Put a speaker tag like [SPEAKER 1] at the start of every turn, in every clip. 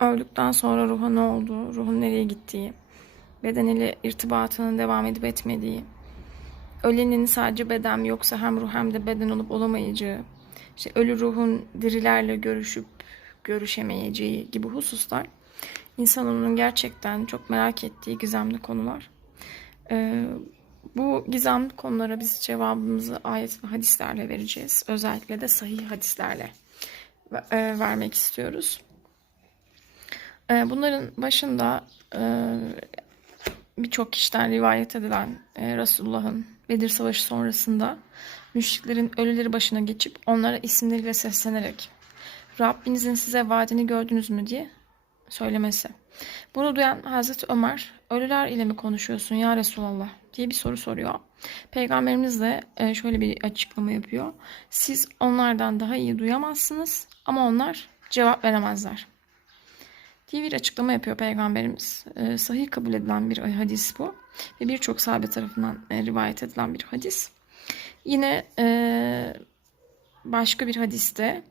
[SPEAKER 1] öldükten sonra ruha ne olduğu, ruhun nereye gittiği, beden ile irtibatının devam edip etmediği, ölenin sadece beden yoksa hem ruh hem de beden olup olamayacağı, işte ölü ruhun dirilerle görüşüp görüşemeyeceği gibi hususlar insanoğlunun gerçekten çok merak ettiği gizemli konular. Ee, bu gizemli konulara biz cevabımızı ayet ve hadislerle vereceğiz. Özellikle de sahih hadislerle e, vermek istiyoruz. E, bunların başında e, birçok kişiden rivayet edilen e, Resulullah'ın Bedir Savaşı sonrasında müşriklerin ölüleri başına geçip onlara isimleriyle seslenerek Rabbinizin size vaadini gördünüz mü diye söylemesi. Bunu duyan Hazreti Ömer ölüler ile mi konuşuyorsun ya Resulallah diye bir soru soruyor. Peygamberimiz de e, şöyle bir açıklama yapıyor. Siz onlardan daha iyi duyamazsınız ama onlar cevap veremezler diye bir açıklama yapıyor Peygamberimiz. E, sahih kabul edilen bir hadis bu. Ve birçok sahabe tarafından e, rivayet edilen bir hadis. Yine e, başka bir hadiste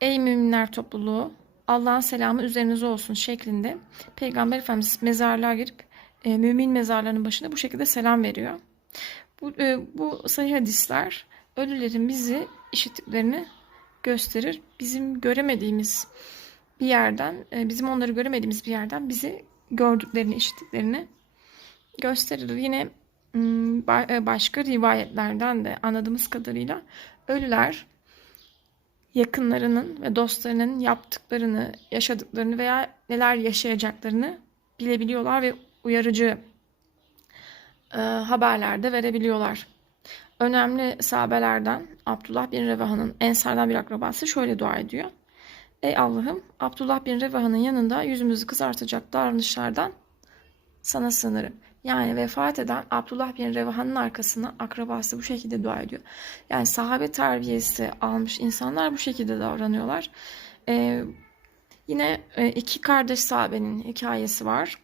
[SPEAKER 1] Ey müminler topluluğu Allah'ın selamı üzerinize olsun şeklinde Peygamber Efendimiz mezarlığa girip e, mümin mezarlarının başında bu şekilde selam veriyor. Bu, e, bu sahih hadisler ölülerin bizi işittiklerini gösterir. Bizim göremediğimiz bir yerden, e, bizim onları göremediğimiz bir yerden bizi gördüklerini, işittiklerini gösterir. Yine m, ba- e, başka rivayetlerden de anladığımız kadarıyla ölüler yakınlarının ve dostlarının yaptıklarını, yaşadıklarını veya neler yaşayacaklarını bilebiliyorlar ve uyarıcı e, haberler de verebiliyorlar. Önemli sahabelerden Abdullah bin Revaha'nın Ensar'dan bir akrabası şöyle dua ediyor. Ey Allah'ım Abdullah bin Revaha'nın yanında yüzümüzü kızartacak davranışlardan sana sığınırım. Yani vefat eden Abdullah bin Revaha'nın arkasına akrabası bu şekilde dua ediyor. Yani sahabe terbiyesi almış insanlar bu şekilde davranıyorlar. Ee, yine e, iki kardeş sahabenin hikayesi var.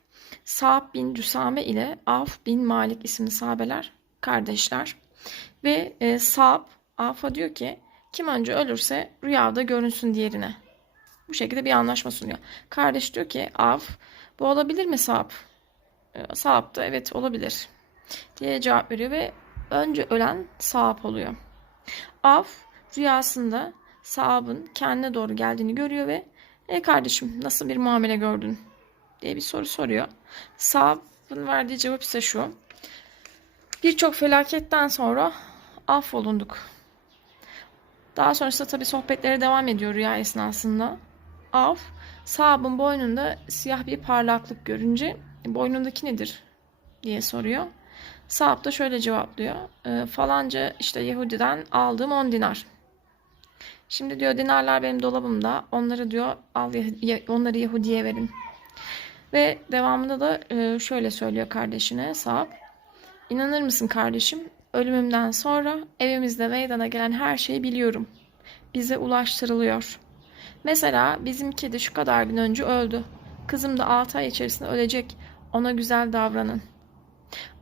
[SPEAKER 1] Sa'b bin Cüsame ile Af bin Malik isimli sahabeler kardeşler. Ve e, Sa'b Af'a diyor ki kim önce ölürse rüyada görünsün diğerine. Bu şekilde bir anlaşma sunuyor. Kardeş diyor ki Af bu olabilir mi Sa'b? E, Sa'b da evet olabilir diye cevap veriyor ve önce ölen Sa'b oluyor. Af rüyasında Sa'b'ın kendine doğru geldiğini görüyor ve ey kardeşim nasıl bir muamele gördün diye bir soru soruyor. Sa'b'ın verdiği cevap ise şu. Birçok felaketten sonra affolunduk. Daha sonrasında tabii sohbetlere devam ediyor rüya esnasında. Af, Sa'b'ın boynunda siyah bir parlaklık görünce "E, boynundaki nedir diye soruyor. Sa'b da şöyle cevaplıyor. E, falanca işte Yahudiden aldığım 10 dinar. Şimdi diyor dinarlar benim dolabımda. Onları diyor al onları Yahudi'ye verin. Ve devamında da e, şöyle söylüyor kardeşine Sa'b. İnanır mısın kardeşim? Ölümümden sonra evimizde meydana gelen her şeyi biliyorum. Bize ulaştırılıyor. Mesela bizim kedi şu kadar gün önce öldü. Kızım da 6 ay içerisinde ölecek. Ona güzel davranın.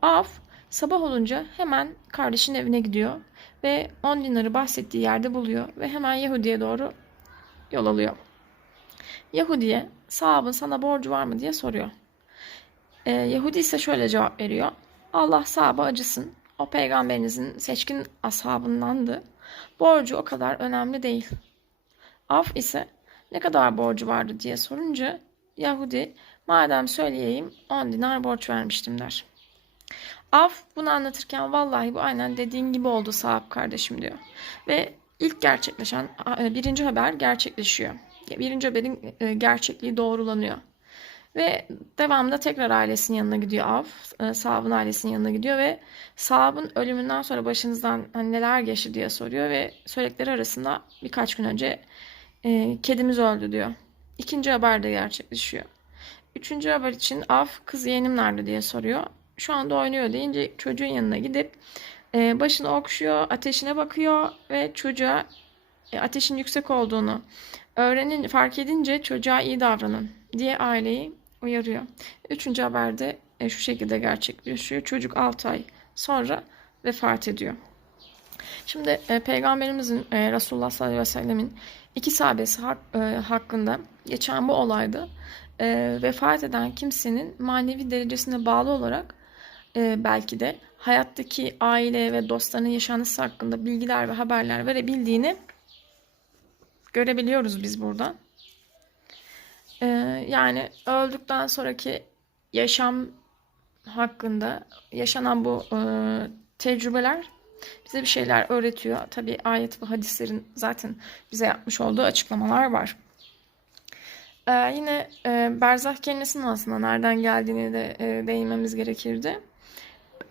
[SPEAKER 1] Af sabah olunca hemen kardeşin evine gidiyor ve 10 dinarı bahsettiği yerde buluyor ve hemen Yahudi'ye doğru yol alıyor. Yahudi'ye sahabın sana borcu var mı diye soruyor. Ee, Yahudi ise şöyle cevap veriyor. Allah sahabı acısın. O peygamberinizin seçkin ashabındandı. Borcu o kadar önemli değil. Af ise ne kadar borcu vardı diye sorunca Yahudi madem söyleyeyim 10 dinar borç vermiştim der. Af bunu anlatırken vallahi bu aynen dediğin gibi oldu sahip kardeşim diyor. Ve ilk gerçekleşen birinci haber gerçekleşiyor. Birinci haberin e, gerçekliği doğrulanıyor. Ve devamında tekrar ailesinin yanına gidiyor Av. E, Sahab'ın ailesinin yanına gidiyor ve Sahab'ın ölümünden sonra başınızdan hani neler geçti diye soruyor ve söyledikleri arasında birkaç gün önce e, kedimiz öldü diyor. İkinci haber de gerçekleşiyor. Üçüncü haber için Av kız yeğenim nerede diye soruyor. Şu anda oynuyor deyince çocuğun yanına gidip e, başını okşuyor, ateşine bakıyor ve çocuğa e, ateşin yüksek olduğunu öğrenin, fark edince çocuğa iyi davranın diye aileyi uyarıyor. Üçüncü haberde e, şu şekilde gerçekleşiyor. Çocuk 6 ay sonra vefat ediyor. Şimdi e, Peygamberimizin e, Resulullah sallallahu aleyhi ve sellemin iki sahabesi hak- e, hakkında geçen bu olayda e, vefat eden kimsenin manevi derecesine bağlı olarak e, belki de hayattaki aile ve dostlarının yaşantısı hakkında bilgiler ve haberler verebildiğini görebiliyoruz biz buradan. E, yani öldükten sonraki yaşam hakkında yaşanan bu e, tecrübeler bize bir şeyler öğretiyor. Tabii ayet ve hadislerin zaten bize yapmış olduğu açıklamalar var. Ee, yine e, berzah kelimesinin aslında nereden geldiğini de e, değinmemiz gerekirdi.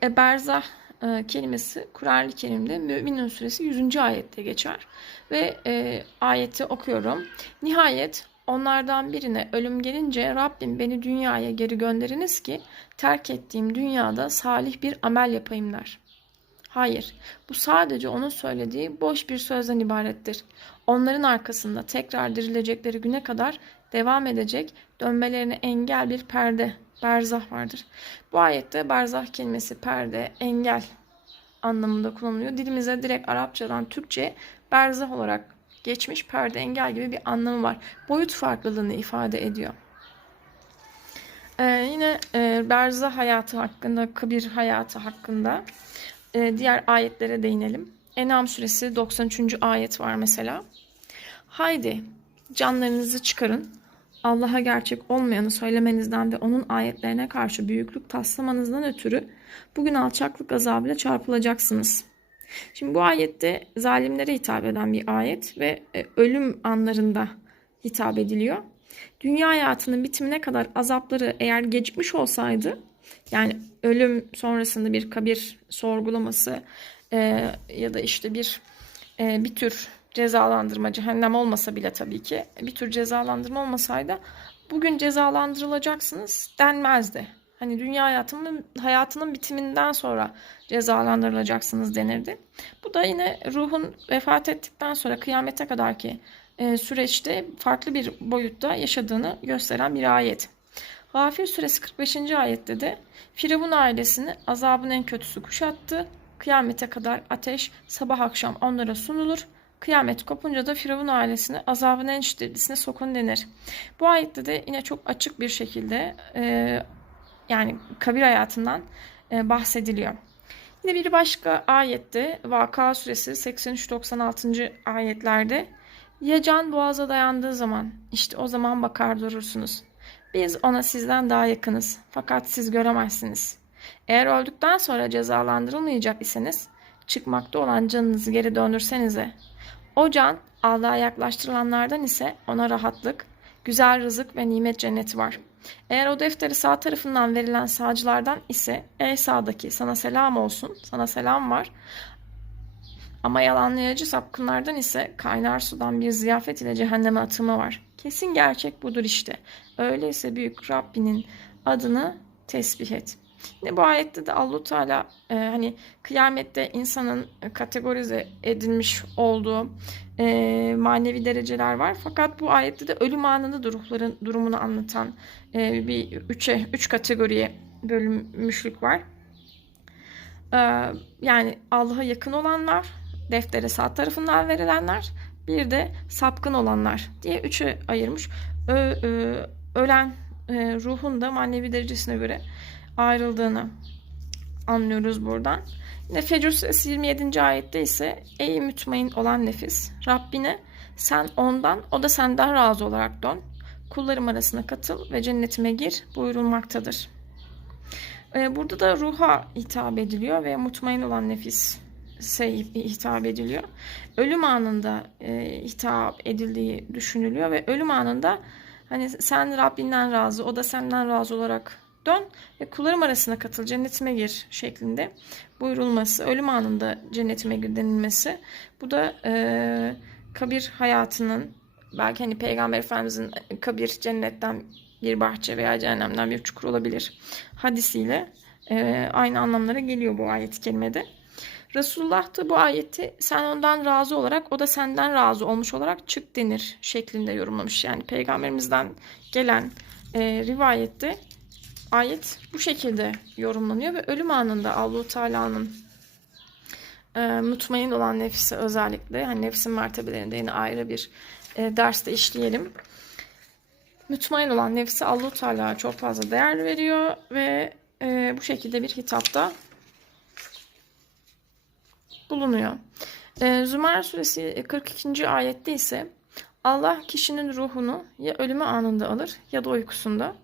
[SPEAKER 1] E, berzah e, kelimesi Kur'an-ı Kerim'de Müminun suresi 100. ayette geçer. Ve e, ayeti okuyorum. Nihayet onlardan birine ölüm gelince Rabbim beni dünyaya geri gönderiniz ki terk ettiğim dünyada salih bir amel yapayım der. Hayır, bu sadece onun söylediği boş bir sözden ibarettir. Onların arkasında tekrar dirilecekleri güne kadar devam edecek, dönmelerine engel bir perde, berzah vardır. Bu ayette berzah kelimesi perde, engel anlamında kullanılıyor. Dilimize direkt Arapçadan Türkçe berzah olarak geçmiş perde, engel gibi bir anlamı var. Boyut farklılığını ifade ediyor. Ee, yine e, berzah hayatı hakkında, kıbir hayatı hakkında e, diğer ayetlere değinelim. En'am suresi 93. ayet var mesela. Haydi canlarınızı çıkarın. Allah'a gerçek olmayanı söylemenizden ve onun ayetlerine karşı büyüklük taslamanızdan ötürü bugün alçaklık azabıyla çarpılacaksınız. Şimdi bu ayette zalimlere hitap eden bir ayet ve e, ölüm anlarında hitap ediliyor. Dünya hayatının bitimine kadar azapları eğer gecikmiş olsaydı yani ölüm sonrasında bir kabir sorgulaması e, ya da işte bir e, bir tür cezalandırma cehennem olmasa bile tabii ki bir tür cezalandırma olmasaydı bugün cezalandırılacaksınız denmezdi. Hani dünya hayatının hayatının bitiminden sonra cezalandırılacaksınız denirdi. Bu da yine ruhun vefat ettikten sonra kıyamete kadarki e, süreçte farklı bir boyutta yaşadığını gösteren bir ayet. Gafir suresi 45. ayette de Firavun ailesini azabın en kötüsü kuşattı. Kıyamete kadar ateş sabah akşam onlara sunulur. Kıyamet kopunca da Firavun ailesini azabın en şiddetlisine sokun denir. Bu ayette de yine çok açık bir şekilde e, yani kabir hayatından e, bahsediliyor. Yine bir başka ayette Vaka suresi 83-96. ayetlerde ya can boğaza dayandığı zaman işte o zaman bakar durursunuz. Biz ona sizden daha yakınız fakat siz göremezsiniz. Eğer öldükten sonra cezalandırılmayacak iseniz çıkmakta olan canınızı geri döndürsenize. O can Allah'a yaklaştırılanlardan ise ona rahatlık, güzel rızık ve nimet cenneti var. Eğer o defteri sağ tarafından verilen sağcılardan ise ey sağdaki sana selam olsun, sana selam var. Ama yalanlayıcı sapkınlardan ise kaynar sudan bir ziyafet ile cehenneme atımı var. Kesin gerçek budur işte. Öyleyse büyük Rabbinin adını tesbih et. Yine bu ayette de Allahu Teala e, hani kıyamette insanın kategorize edilmiş olduğu e, manevi dereceler var. Fakat bu ayette de ölüm anında da ruhların durumunu anlatan e, bir üçe üç kategoriye bölünmüşlük var. E, yani Allah'a yakın olanlar, deftere sağ tarafından verilenler, bir de sapkın olanlar diye üçe ayırmış. Ö, ö, ölen e, ruhun da manevi derecesine göre ayrıldığını anlıyoruz buradan. Yine Fecr suresi 27. ayette ise ey mütmain olan nefis Rabbine sen ondan o da senden razı olarak dön. Kullarım arasına katıl ve cennetime gir buyurulmaktadır. Ee, burada da ruha hitap ediliyor ve mutmain olan nefis hitap ediliyor. Ölüm anında e, hitap edildiği düşünülüyor ve ölüm anında hani sen Rabbinden razı, o da senden razı olarak dön ve kullarım arasına katıl, cennetime gir şeklinde buyurulması, ölüm anında cennetime gir denilmesi. Bu da e, kabir hayatının belki hani Peygamber Efendimizin kabir cennetten bir bahçe veya cehennemden bir çukur olabilir hadisiyle e, aynı anlamlara geliyor bu ayet-i kerimede. Resulullah da bu ayeti sen ondan razı olarak o da senden razı olmuş olarak çık denir şeklinde yorumlamış. Yani peygamberimizden gelen e, rivayette ayet bu şekilde yorumlanıyor ve ölüm anında Allahu Teala'nın e, mutmain olan nefsi özellikle hani nefsin mertebelerinde yine ayrı bir e, derste işleyelim. Mütmain olan nefsi Allah-u Teala çok fazla değer veriyor ve e, bu şekilde bir hitapta bulunuyor. E, Zümer suresi 42. ayette ise Allah kişinin ruhunu ya ölümü anında alır ya da uykusunda.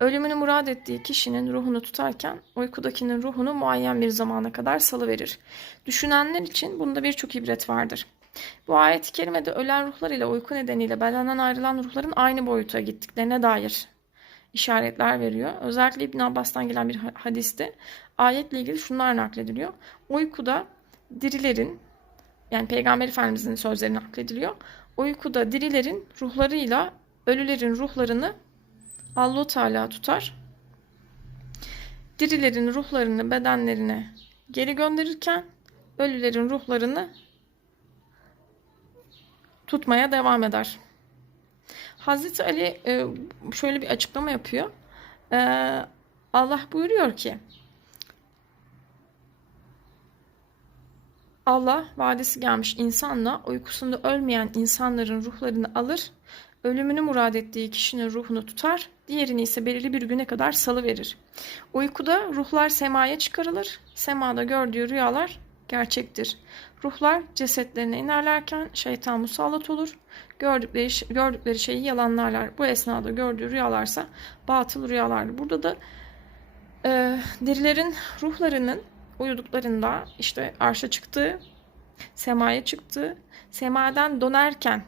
[SPEAKER 1] Ölümünü murad ettiği kişinin ruhunu tutarken uykudakinin ruhunu muayyen bir zamana kadar salıverir. Düşünenler için bunda birçok ibret vardır. Bu ayet-i kerimede ölen ruhlar ile uyku nedeniyle bedenden ayrılan ruhların aynı boyuta gittiklerine dair işaretler veriyor. Özellikle İbn Abbas'tan gelen bir hadiste ayetle ilgili şunlar naklediliyor. Uykuda dirilerin yani Peygamber Efendimizin sözleri naklediliyor. Uykuda dirilerin ruhlarıyla ölülerin ruhlarını Allah Teala tutar. Dirilerin ruhlarını bedenlerine geri gönderirken ölülerin ruhlarını tutmaya devam eder. Hazreti Ali e, şöyle bir açıklama yapıyor. E, Allah buyuruyor ki Allah vadesi gelmiş insanla uykusunda ölmeyen insanların ruhlarını alır, ölümünü murad ettiği kişinin ruhunu tutar, diğerini ise belirli bir güne kadar salı verir. Uykuda ruhlar semaya çıkarılır, semada gördüğü rüyalar gerçektir. Ruhlar cesetlerine inerlerken şeytan musallat olur. Gördükleri, gördükleri şeyi yalanlarlar. Bu esnada gördüğü rüyalarsa batıl rüyalardır. Burada da e, dirilerin ruhlarının uyuduklarında işte arşa çıktığı, semaya çıktığı, semadan dönerken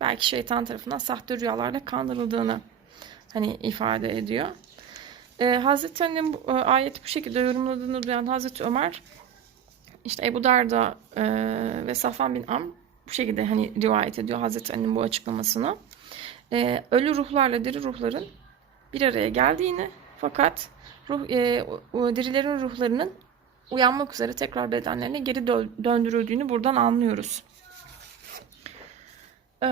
[SPEAKER 1] belki şeytan tarafından sahte rüyalarla kandırıldığını hani ifade ediyor. Ee, Hazreti Ali'nin bu, e, ayeti bu şekilde yorumladığını duyan Hazreti Ömer işte Ebu Darda e, ve Safan bin Am bu şekilde hani rivayet ediyor Hazreti Ali'nin bu açıklamasını. E, ölü ruhlarla diri ruhların bir araya geldiğini fakat ruh, e, dirilerin ruhlarının uyanmak üzere tekrar bedenlerine geri döndürüldüğünü buradan anlıyoruz. Ee,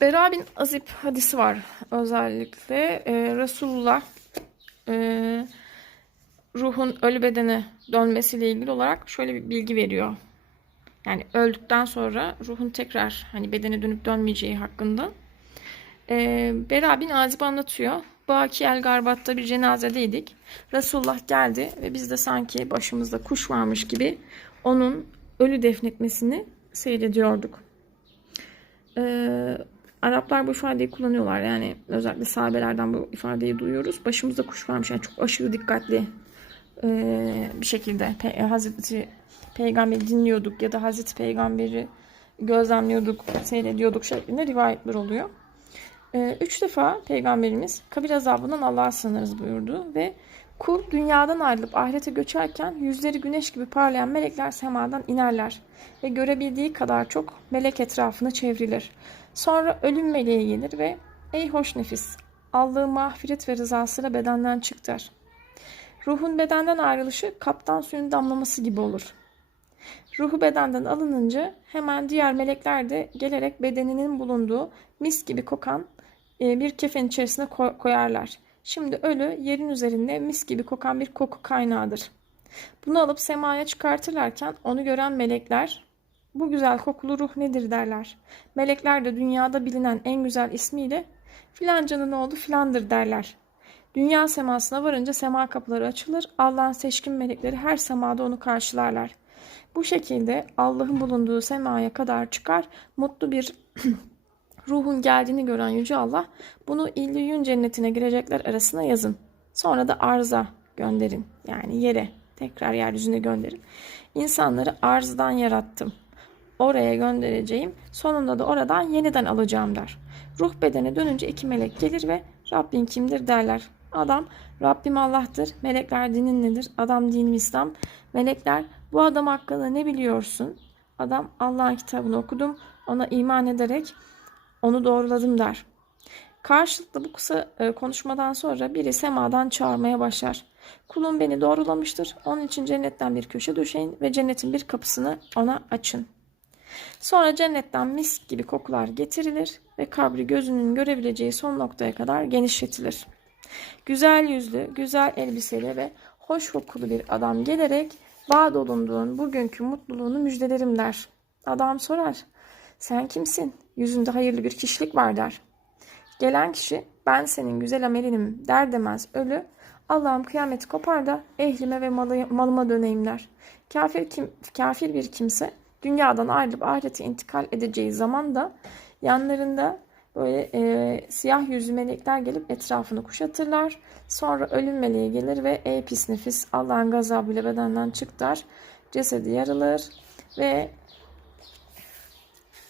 [SPEAKER 1] Bera bin Azib hadisi var özellikle. Ee, Resulullah e, ruhun ölü bedene dönmesiyle ilgili olarak şöyle bir bilgi veriyor. Yani öldükten sonra ruhun tekrar hani bedene dönüp dönmeyeceği hakkında. Ee, Bera bin Azib anlatıyor. Baki El Garbat'ta bir cenazedeydik. Resulullah geldi ve biz de sanki başımızda kuş varmış gibi onun ölü defnetmesini seyrediyorduk. Ee, Araplar bu ifadeyi kullanıyorlar. Yani özellikle sahabelerden bu ifadeyi duyuyoruz. Başımızda kuş varmış. Yani çok aşırı dikkatli e, bir şekilde Pe Hazreti Peygamber'i dinliyorduk ya da Hazreti Peygamber'i gözlemliyorduk, seyrediyorduk şeklinde rivayetler oluyor. Ee, üç defa Peygamberimiz kabir azabından Allah'a sığınırız buyurdu ve kul dünyadan ayrılıp ahirete göçerken yüzleri güneş gibi parlayan melekler semadan inerler ve görebildiği kadar çok melek etrafını çevrilir. Sonra ölüm meleği gelir ve ey hoş nefis Allah'ı mağfiret ve rızasıyla bedenden çık der. Ruhun bedenden ayrılışı kaptan suyun damlaması gibi olur. Ruhu bedenden alınınca hemen diğer melekler de gelerek bedeninin bulunduğu mis gibi kokan bir kefen içerisine koyarlar. Şimdi ölü yerin üzerinde mis gibi kokan bir koku kaynağıdır. Bunu alıp semaya çıkartırlarken onu gören melekler bu güzel kokulu ruh nedir derler. Melekler de dünyada bilinen en güzel ismiyle filancanın oğlu filandır derler. Dünya semasına varınca sema kapıları açılır. Allah'ın seçkin melekleri her semada onu karşılarlar. Bu şekilde Allah'ın bulunduğu semaya kadar çıkar. Mutlu bir ruhun geldiğini gören Yüce Allah bunu İlliyün cennetine girecekler arasına yazın. Sonra da arza gönderin. Yani yere tekrar yeryüzüne gönderin. İnsanları arzdan yarattım. Oraya göndereceğim. Sonunda da oradan yeniden alacağım der. Ruh bedene dönünce iki melek gelir ve Rabbin kimdir derler. Adam Rabbim Allah'tır. Melekler dinin nedir? Adam dinim İslam. Melekler bu adam hakkında ne biliyorsun? Adam Allah'ın kitabını okudum. Ona iman ederek onu doğruladım der. Karşılıklı bu kısa e, konuşmadan sonra biri semadan çağırmaya başlar. Kulum beni doğrulamıştır. Onun için cennetten bir köşe döşeyin ve cennetin bir kapısını ona açın. Sonra cennetten mis gibi kokular getirilir ve kabri gözünün görebileceği son noktaya kadar genişletilir. Güzel yüzlü, güzel elbiseli ve hoş kokulu bir adam gelerek vaat olunduğun bugünkü mutluluğunu müjdelerim der. Adam sorar. Sen kimsin? Yüzünde hayırlı bir kişilik var der. Gelen kişi ben senin güzel amelinim der demez ölü Allah'ım kıyameti kopar da ehlime ve malı- malıma döneyim der. Kafir, kim, kafir bir kimse dünyadan ayrılıp ahirete intikal edeceği zaman da yanlarında böyle e, siyah yüzlü melekler gelip etrafını kuşatırlar. Sonra ölüm meleği gelir ve ey pis nefis Allah'ın gazabıyla bedenden çık der. Cesedi yarılır ve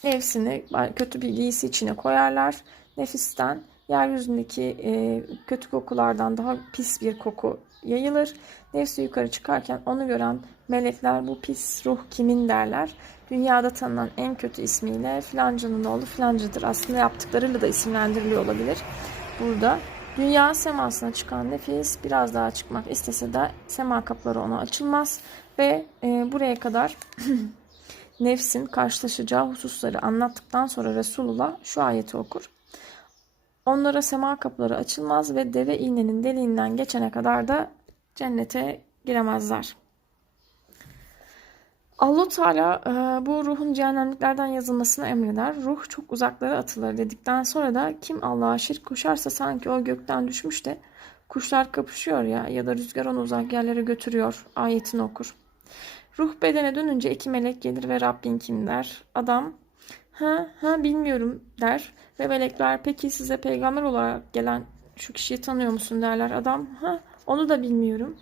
[SPEAKER 1] nefsini kötü bir giysi içine koyarlar. Nefisten yeryüzündeki e, kötü kokulardan daha pis bir koku yayılır. Nefsi yukarı çıkarken onu gören melekler bu pis ruh kimin derler. Dünyada tanınan en kötü ismiyle filancanın oğlu filancadır. Aslında yaptıklarıyla da isimlendiriliyor olabilir. Burada dünya semasına çıkan nefis biraz daha çıkmak istese de sema kapıları ona açılmaz. Ve e, buraya kadar nefsin karşılaşacağı hususları anlattıktan sonra Resulullah şu ayeti okur. Onlara sema kapıları açılmaz ve deve iğnenin deliğinden geçene kadar da cennete giremezler. allah Teala e, bu ruhun cehennemliklerden yazılmasını emreder. Ruh çok uzaklara atılır dedikten sonra da kim Allah'a şirk koşarsa sanki o gökten düşmüş de kuşlar kapışıyor ya ya da rüzgar onu uzak yerlere götürüyor ayetini okur. Ruh bedene dönünce iki melek gelir ve Rabbin kim der. Adam ha ha bilmiyorum der ve melekler peki size peygamber olarak gelen şu kişiyi tanıyor musun derler. Adam ha onu da bilmiyorum.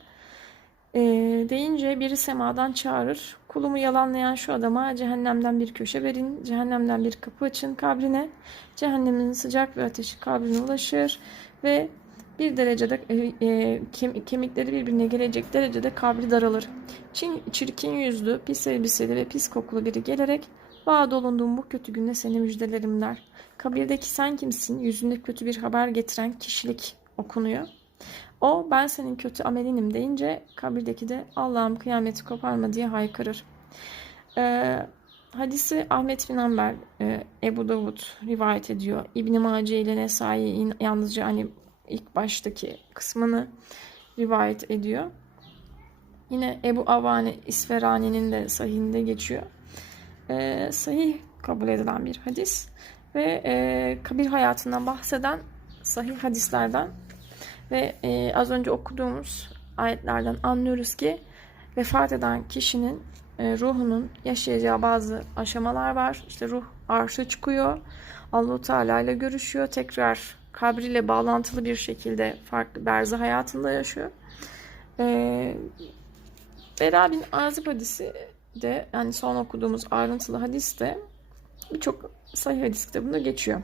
[SPEAKER 1] E, deyince biri semadan çağırır. Kulumu yalanlayan şu adama cehennemden bir köşe verin, cehennemden bir kapı açın kabrine. Cehennemin sıcak ve ateşi kabrine ulaşır ve bir derecede e, e, kem, kemikleri birbirine gelecek derecede kabri daralır. Çin, çirkin yüzlü, pis elbiseli ve pis kokulu biri gelerek Vaad olunduğum bu kötü günde seni müjdelerim der. Kabirdeki sen kimsin? Yüzünde kötü bir haber getiren kişilik okunuyor. O ben senin kötü amelinim deyince kabirdeki de Allah'ım kıyameti koparma diye haykırır. Ee, hadisi Ahmet bin Amber, e, Ebu Davud rivayet ediyor. İbn-i Mace ile Nesai yalnızca hani ilk baştaki kısmını rivayet ediyor. Yine Ebu Avane İsferani'nin de sahihinde geçiyor. Ee, sahih kabul edilen bir hadis ve e, kabir hayatından bahseden sahih hadislerden ve e, az önce okuduğumuz ayetlerden anlıyoruz ki vefat eden kişinin e, ruhunun yaşayacağı bazı aşamalar var. İşte ruh arşa çıkıyor. Allahu Teala ile görüşüyor. Tekrar kabriyle bağlantılı bir şekilde farklı berzah hayatında yaşıyor. E, Bera bin Azib hadisi de yani son okuduğumuz ayrıntılı hadis de birçok sahih hadis kitabında geçiyor.